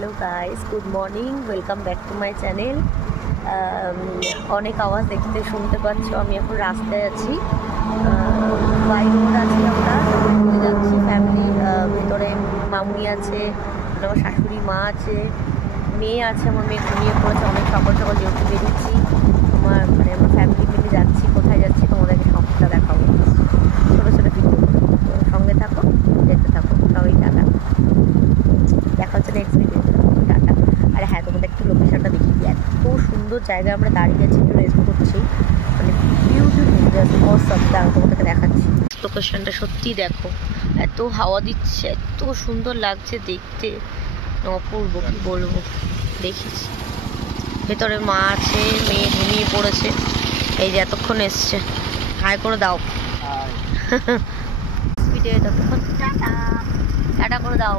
Hello guys, good morning, welcome back to my channel. অনেক আওয়াজ দেখতে শুনতে পাচ্ছ। আমি এখন রাস্তায় আছি, বাই রোড আছি। আমরা যাচ্ছি ফ্যামিলি, ভেতরে মামুনি আছে, আমার শাশুড়ি মা আছে, মেয়ে আছে। আমার মেয়ে ঘুমিয়ে পড়েছে, অনেক সকাল সকাল যেহেতু বেরিয়েছি। আমার ফ্যামিলি মিলে যাচ্ছি। কোথায় যাচ্ছি তোমাদেরকে সবটা দেখাবো, ছোটো ছোটো ভিডিও। সঙ্গে থাকো, দেখতে থাকো। সবাই টাটা, দেখা হচ্ছে নেক্সট ভিডিও। টাটা। আর হ্যাঁ, তোমাদের একটু লোকেশনটা দেখিয়ে দিই। এত সুন্দর জায়গায় আমরা দাঁড়িয়ে আছি, একটু রেস্ট করছি, বিউটিফুল, জাস্ট অসম। দাঁড়াও, তোমাদেরকে দেখাচ্ছি লোকেশনটা। সত্যিই দেখো, এত হাওয়া দিচ্ছে, এত সুন্দর লাগছে দেখতে, অপূর্ব, কি বলবো। দেখিস ভেতরে মা আছে, মেয়ে ঘুমিয়ে পড়েছে। এই যে এতক্ষণ এসছে, হাই করে দাও। ভিডিও ততক্ষণ টাটা টাটা করে দাও।